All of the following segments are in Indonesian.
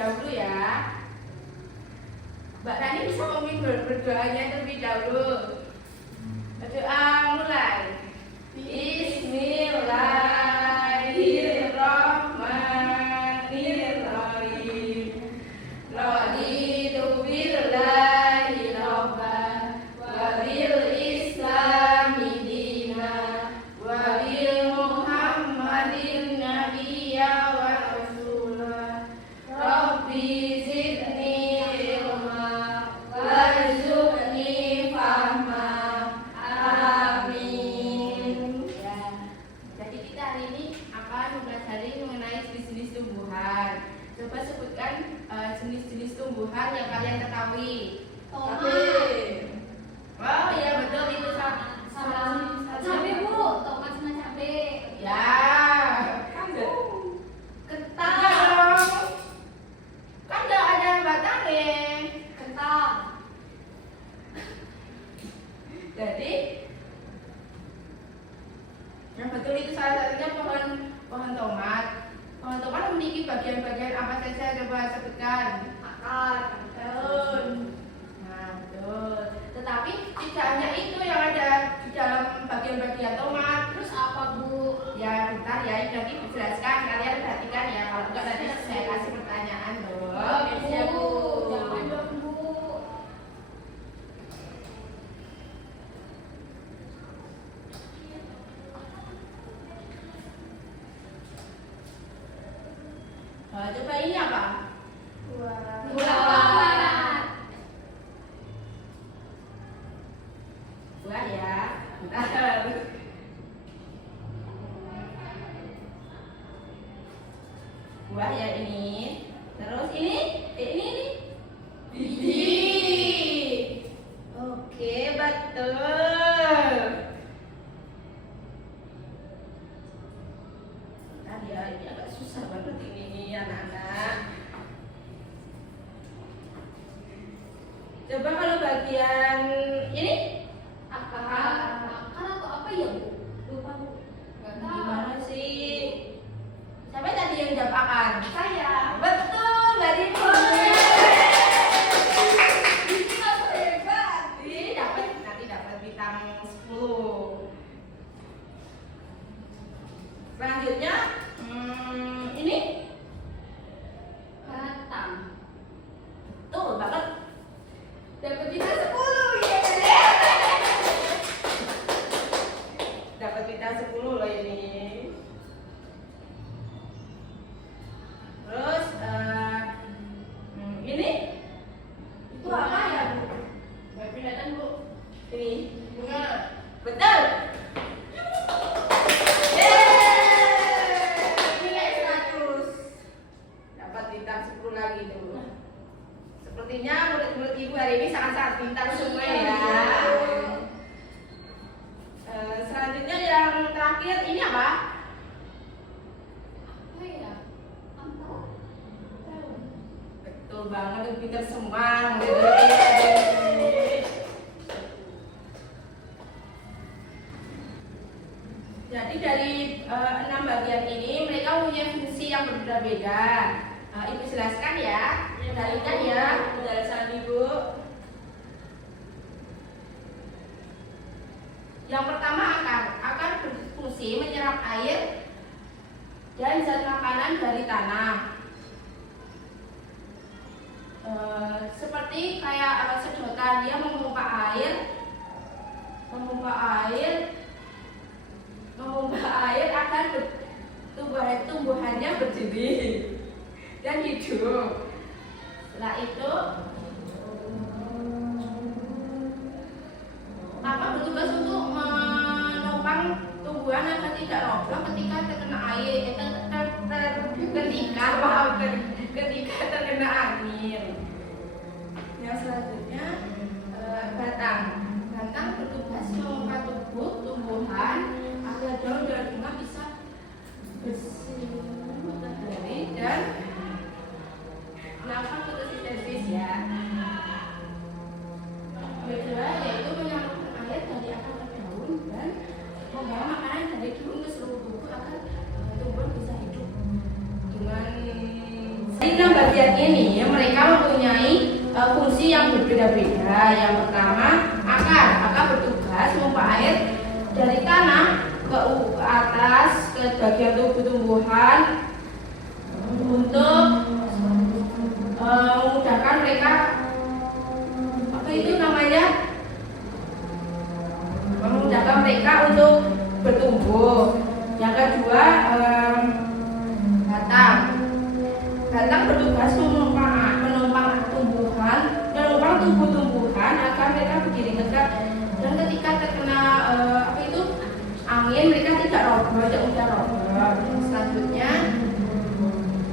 dahulu ya. Mbak Rani bisa memimpin berdoanya terlebih dahulu. Berdoa mulai. Bismillahirrahmanirrahim. Raditu billahi robban wa bil islami dinan wa bil muhammadin nabiyya wa rasulah. Rabbi zidni ilma warzuqni fahma. Amin. Ya. Jadi kita hari ini akan mempelajari mengenai jenis-jenis tumbuhan. Coba sebutkan jenis-jenis tumbuhan yang kalian ketahui. Tomat. Oh iya betul itu Cabe Bu, tomat sama cabe. Ya. Kentang. Kan nggak ada batangnya. Kentang. Jadi yang betul itu salah satunya pohon tomat. Pohon tomat memiliki bagian-bagian apa saja, coba sebutkan. Akar. Daun. Nah, betul. Tetapi tidak hanya itu yang ada di dalam bagian-bagian tomat. Terus apa Bu? Ya, bentar ya, ini nanti dijelaskan. Kalian perhatikan ya. Kalau enggak nanti saya kasih pertanyaan dong. Ya Bu. Jangan dong Bu. Coba ini apa? Buah. Buah ya. Bentar. Buah ya ini. Terus ini biji. Oke, betul. Bentar ya, ini agak susah banget ini anak-anak. Coba kalau bagian ini Akar atau apa ya Bu? Lupa Bu. Enggak tahu. gimana sih? Siapa tadi yang jawab akar? Saya. Betul, dari mulai. Ini aku hebat. Nanti dapat bintang 10. Selanjutnya, ini Batang. betul banget. Dapat bintang 10 ya. Dapat bintang 10 loh ini. Terus ini Itu apa ya Bu? Baik kelihatan Bu. ini Bunga. betul. Nilai 100. Dapat bintang 10 lagi tuh. Sepertinya murid-murid ibu hari ini sangat-sangat pintar semua ya. Selanjutnya yang terakhir ini apa? Apa ya? Apa? Tahu. Betul banget, pintar semua murid-murid. Jadi dari 6 bagian ini mereka punya fungsi yang berbeda-beda. Ibu jelaskan ya, dalilkan ya penjelasan ibu. Yang pertama akar berfungsi menyerap air dan zat makanan dari tanah. Seperti kayak sedotan, dia memompa air agar tumbuhannya berjenis dan hidup. Setelah itu bertugas untuk menopang tumbuhan agar tidak roboh ketika terkena air, ketika terkena angin. Yang selanjutnya batang bertugas memompa tumbuhan agar daun dan bunga bisa bersih matahari dan melakukan fotosintesis ya. Kedua yaitu menyalurkan air dari akar ke daun dan membawa makanan dari daun ke seluruh tubuh agar tumbuhan bisa hidup dengan bagian ini mereka mempunyai fungsi yang berbeda-beda. Yang pertama, akar bertugas memompa air dari tanah ke atas ke bagian tubuh tumbuhan untuk memudahkan mereka memudahkan mereka untuk bertumbuh. Yang kedua, batang bertugas menopang tubuh tumbuhan agar mereka berdiri tegak dan ketika terkena angin mereka tidak mudah roboh. Selanjutnya,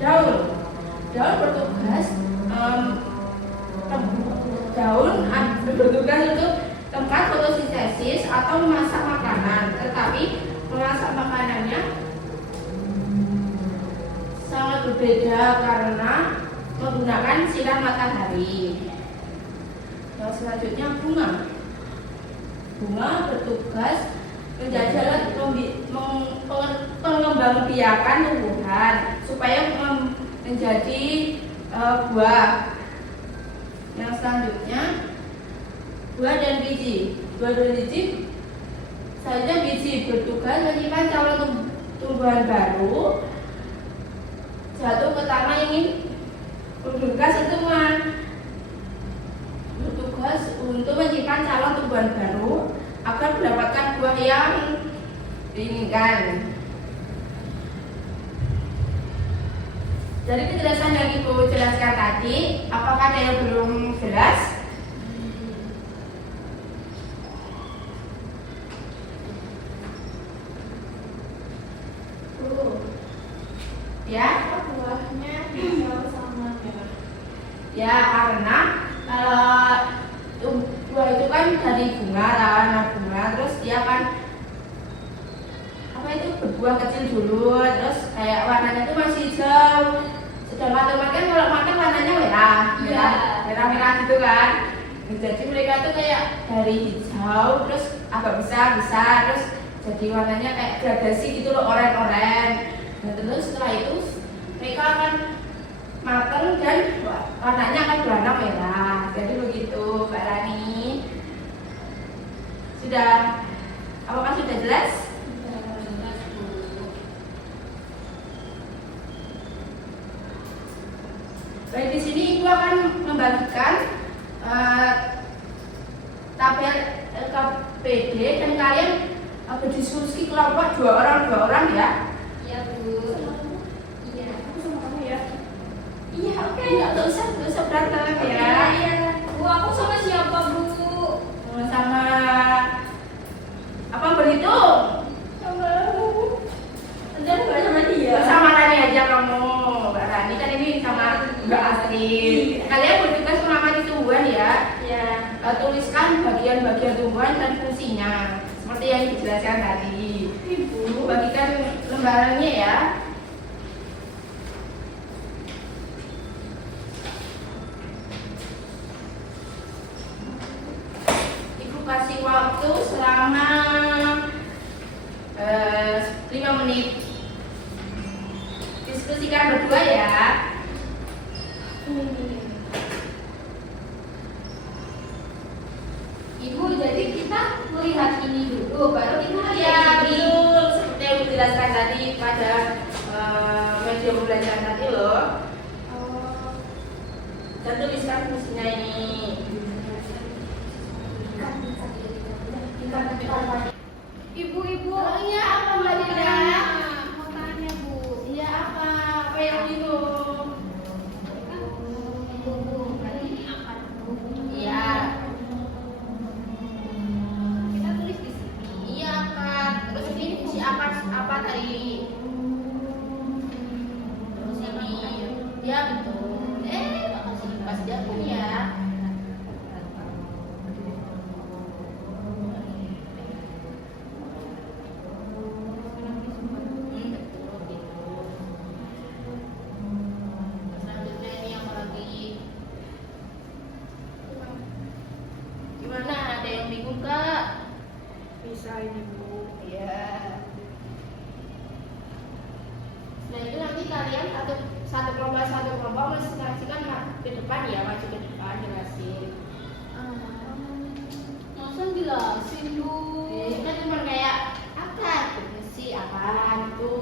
daun bertugas untuk tempat fotosintesis atau memasak makanan, tetapi memasak makanannya sangat berbeda karena menggunakan sinar matahari. Yang selanjutnya, bunga bertugas menjajah pengembangbiakan tumbuhan supaya menjadi buah. Yang selanjutnya, buah dan biji. Selanjutnya, biji bertugas menyimpan calon tumbuhan baru jatuh ke tanah ingin bertugas untuk menyimpan calon tumbuhan baru agar mendapatkan buah yang diinginkan. Dari penjelasan yang Ibu jelaskan tadi, apakah ada yang belum jelas? Ya, buahnya sama merah. ya karena kalau buah itu kan dari bunga, terus dia kan berbuah kecil dulu, terus kayak warnanya itu masih hijau. Sedangkan tomat kan kalau makan warnanya merah gitu kan. Jadi mereka itu kayak dari hijau terus agak besar, terus jadi warnanya kayak gradasi gitu loh, oranye. Nah, terus setelah itu mereka akan matang dan warnanya akan berwarna merah. Jadi begitu, Mbak Rani. Apakah sudah jelas? Baik, di sini Ibu akan membagikan tabel LKPD dan kalian berdiskusi kelompok dua orang ya. Iya, Bu. Iya, aku sama kamu ya. Iya, oke, nggak usah berantem ya. Iya. Bu, aku sama siapa, Bu? Sama apa berhitung? Sama dia. Sama Rani aja kamu, Mbak Rani kan ini sama Mbak Astrid. Kalian bertugas mengamati tumbuhan ya. Ya. Tuliskan bagian-bagian tumbuhan dan fungsinya seperti yang dijelaskan tadi. Ibu bagikan lembarannya ya. Ibu kasih waktu selama 5 menit. Diskusikan berdua ya. Ibu, jadi kita melihat ini dulu, baru kita Ya betul, seperti yang dijelaskan tadi pada media pembelajaran tadi loh. Dan tuliskan fungsinya ini. Ibu. Iya apa Mbak Dina? Mau tanya, Bu. Iya apa? Apa yang bingung? Ini akar. Iya. Kita tulis di sini. Iya akar. Terus ini fungsi akar apa tadi? Terus ini. Ya betul. Makasih pas jago ya. Gimana? Ada yang bingung Kak? Bisa ini, Bu. Iya. Nah itu nanti kalian satu kelompok konsentrasikan ke depan ya, maju ke depan jelasin. Masa jelasin Bu? Kita cuma kayak akar definisi apaan itu.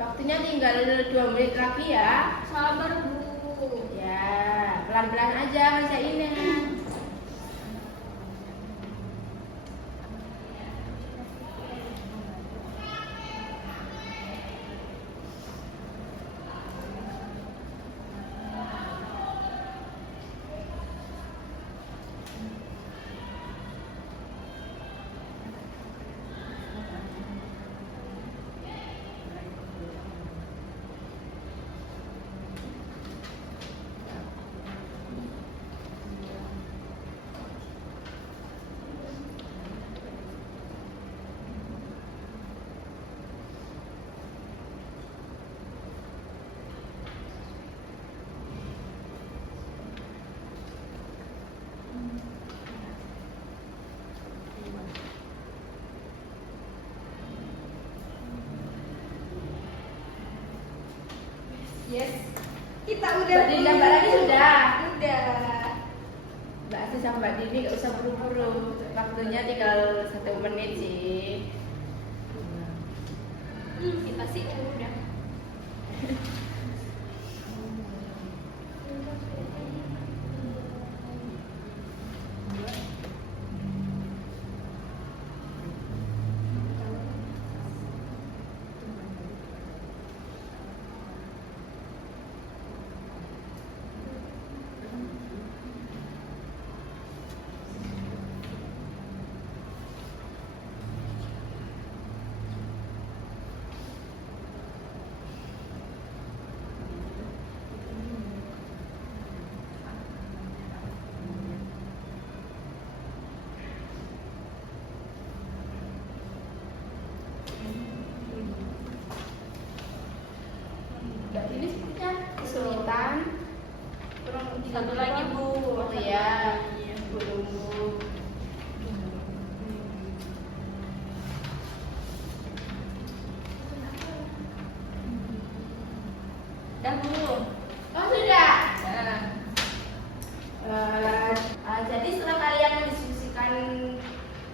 Waktunya tinggal 2 menit lagi ya. Sabar Bu. Ya, pelan-pelan aja ngerjainnya. Yes. Kita udah. Mbak Dini gambar lagi sudah. Udah. Mbak Asis sama Mbak Dini gak usah buru-buru. Waktunya tinggal 1 menit sih. Kita sih udah. Mbak Dini sepertinya kesulitan. Satu lagi Bu. Oh iya, belum. Dah Bu. Oh sudah. Nah. Jadi setelah kalian mendiskusikan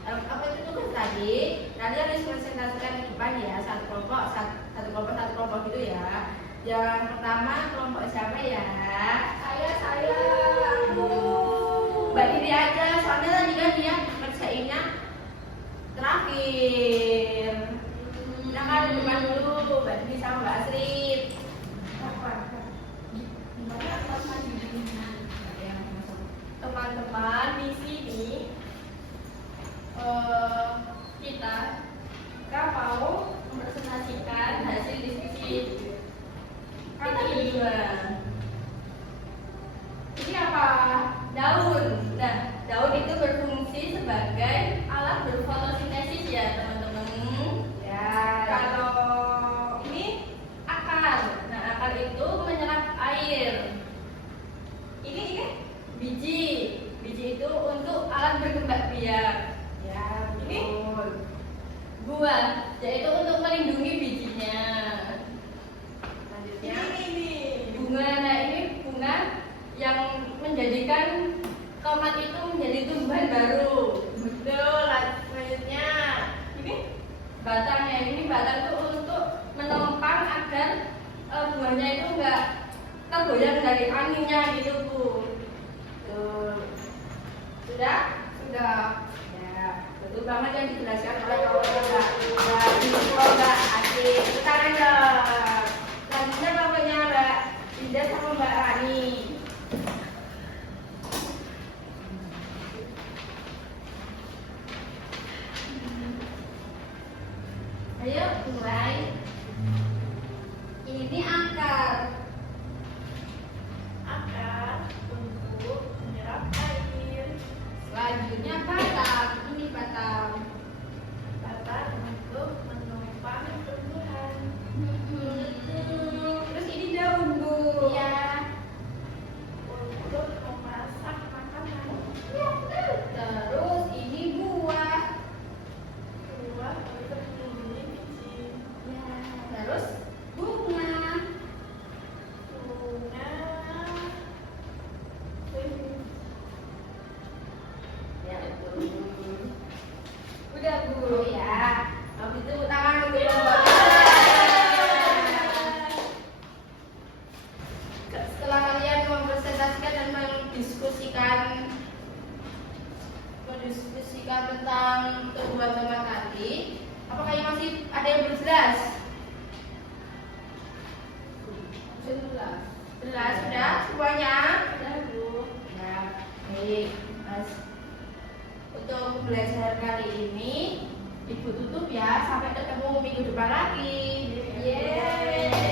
apa itu tugas tadi, kalian harus konsentrasikan ke depan ya, satu kelompok gitu ya. Yang pertama kelompok siapa ya? Saya. Bu. Mbak Diri aja, soalnya tadi kan dia kerjainnya terakhir. Nah kalian depan dulu, Mbak Diri sama Mbak Asri. Teman-teman di sini kita mau mempresentasikan hasil diskusi kita berdua. Ini apa? Daun. Nah, daun itu berfungsi sebagai alat berfotosintesis ya teman-teman. Ya. Kalau ini akar. Nah, akar itu menyerap air. Ini biji. Biji itu untuk alat berkembang biak. Ya, Ini betul. buah, yaitu untuk melindungi bijinya. Selanjutnya Ini bunga. Nah, ini bunga yang menjadikan tomat itu menjadi tumbuhan baru. betul. Selanjutnya Ini batangnya. Ini batang itu untuk menopang agar buah buahnya itu enggak tergoyang dari anginnya gitu Bu. Tuh. Sudah? Sudah. Ya, betul banget yang dijelaskan oleh Bapak. Mbak Asik. Sekarang dong. Selanjutnya bapaknya Mbak Dinda sama Mbak Rani. Ayo mulai. Ini akar. Akar untuk menyerap air. Selanjutnya batang. Ini batang. Batang untuk menopang tumbuhan. Terus ini daun Bu. Iya. Untuk memasak makanan. Terus ini buah. Buah untuk melindungi biji. Ya. Terus bunga. Bunga. Ya, betul. Udah Bu. Oh ya. Habis itu tepuk tangan untuk Bapak. Setelah kalian mempresentasikan dan mendiskusikan tentang tumbuhan tomat tadi, apakah yang masih ada yang belum jelas? Jelas. Jelas sudah semuanya? Udah Bu. Ya, baik, Mas. Untuk belajar kali ini, Ibu tutup ya. Sampai ketemu minggu depan lagi. Yeay.